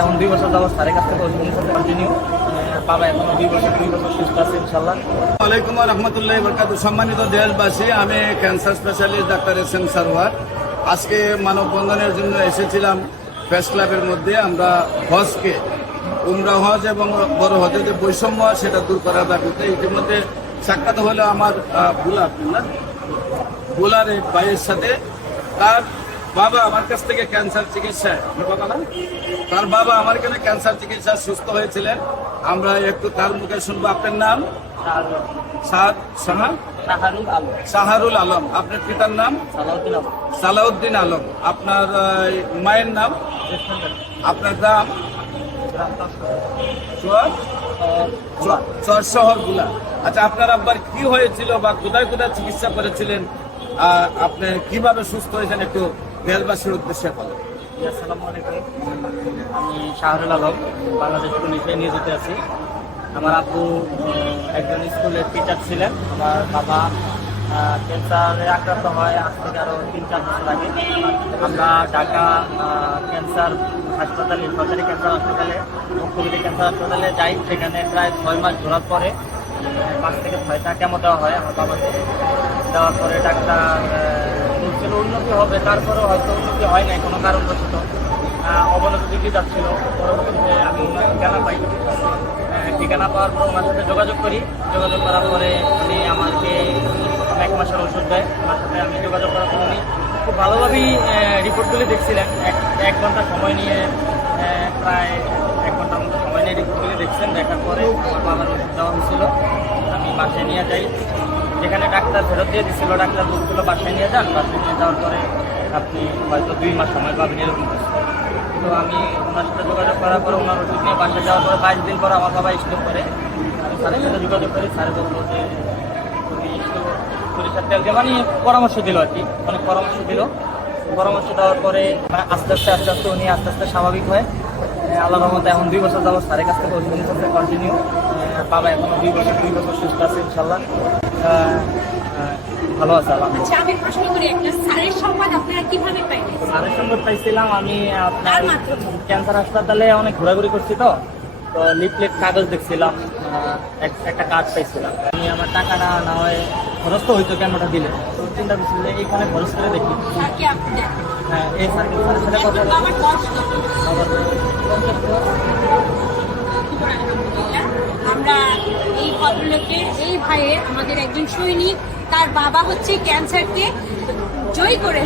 এখন দুই বছর যাব স্যারের কাছ থেকে ওষুধের সাথে কন্টিনিউ সম্মানিত দেশবাসী, আমি cancer specialist doctor S M Sarwar. আজকে মানববন্ধনের জন্য এসেছিলাম প্রেস ক্লাবের মধ্যে। আমরা হজকে, উমরা হজ এবং বড় হজের যে বৈষম্য, সেটা দূর করার দাবিতে ইতিমধ্যে সাক্ষাৎ হলো আমার বুলার, না? বুলার ভাইয়ের সাথে। তার বাবা আমার কাছ থেকে ক্যান্সার চিকিৎসায়। আপনার বাবা? না? তার বাবা আমার এখানে ক্যান্সার চিকিৎসা সুস্থ হয়েছিলেন। আমরা একটু তার মুখে শুনব। আপনার নাম? সাহা? আলম। আপনার পিতার নাম? সালাউদ্দিন আলম। সালাউদ্দিন আলম। আপনার মায়ের নাম? আপনার গ্রাম? চুয়ার চর শহরগুলা। আচ্ছা আপনার আব্বার কি হয়েছিল বা কোথায় কোথায় চিকিৎসা করেছিলেন? আর আপনি কীভাবে সুস্থ হয়েছেন একটু দেশবাসীর উদ্দেশ্যে বলেন জি, আসসালামু আলাইকুম। আমি শাহরুল আলম বাংলাদেশ পুলিশে নিয়োজিত আছি। আমার আব্বু একজন স্কুলের টিচার ছিলেন। আমার বাবা ক্যান্সারে আক্রান্ত হয় আজ থেকে আরও তিন চার বছর আগে। আমরা ঢাকা ক্যান্সার হাসপাতালে সরকারি ক্যান্সার হাসপাতালে মুখ্যমন্ত্রী ক্যান্সার হাসপাতালে যাই। সেখানে প্রায় ছয় মাস ঘোরার পরে পাঁচ থেকে ছয়টা কেমো দেওয়া হয় আমার বাবাকে। দেওয়ার পরে ডাক্তার বলছিল উন্নতি হবে, তারপরেও হয়তো উন্নতি হয় নাই কোনো কারণবশত। অবনতি দিকে যাচ্ছিল পরবর্তীতে আমি ঠিকানা পাই। ঠিকানা পাওয়ার পর ওনার সাথে যোগাযোগ করি। যোগাযোগ করার পরে উনি আমাকে এক মাসের ওষুধ দেয়। ওনার সাথে আমি যোগাযোগ করার পর উনি খুব ভালোভাবেই রিপোর্টগুলি দেখছিলেন। এক এক ঘণ্টা সময় নিয়ে প্রায় এক ঘণ্টার মতো সময় নিয়ে রিপোর্টগুলি দেখছেন। দেখার পরে আমার বাবার ওষুধ দেওয়া হয়েছিল আমি বাসায় নিয়ে যাই। যেখানে ডাক্তার ফেরত দিয়ে দিচ্ছিল ডাক্তার বলছিল বাসায় নিয়ে যান বাসায় নিয়ে যাওয়ার পরে আপনি হয়তো দুই মাস সময় পাবেন এরকম তো আমি ওনার সাথে যোগাযোগ করার পরে ওনার ওষুধ নিয়ে বাসায় যাওয়ার পরে বাইশ দিন পর আমার বাবা স্ট্রোক করে। আমি স্যারের সাথে যোগাযোগ করি স্যার বলল যে তুমি তেল দিয়ে মানে পরামর্শ দিল আর কি অনেক পরামর্শ দিল। পরামর্শ দেওয়ার পরে মানে আস্তে আস্তে আস্তে আস্তে উনি আস্তে আস্তে স্বাভাবিক হয়। আহ, আল্লাহর রহমতে এখন দুই বছর যাব স্যারের কাছ থেকে ওষুধের সাথে কন্টিনিউ বাবা এখনও দুই বছর দুই বছর সুস্থ আছে ইনশাল্লাহ ভালো আছে আচ্ছা আমি প্রশ্ন করি একটা স্যারের সংবাদ আপনারা কীভাবে পাইলেন? স্যারের সঙ্গে পাইছিলাম আমি আপনার? ক্যান্সার হাসপাতালে অনেক ঘোরাঘুরি করছি তো তো লিফলেট কাগজ দেখছিলাম এক- একটা কার্ড পাইছিলাম। আমি আমার টাকাটা না হয় খরচ তো হইতো কেন ওটা দিলে তো চিন্তা করছি যে এইখানে খরচ করে দেখি। হ্যাঁ এই স্যারের সাথে কথা একজন বলে বাবার বয়স কত? আলহামদুলিল্লাহ। আমরা এই ভদ্রলোকের এই ভাইয়ের আমাদের একজন সৈনিক তার বাবা হচ্ছে ক্যান্সারকে জয়ী করে।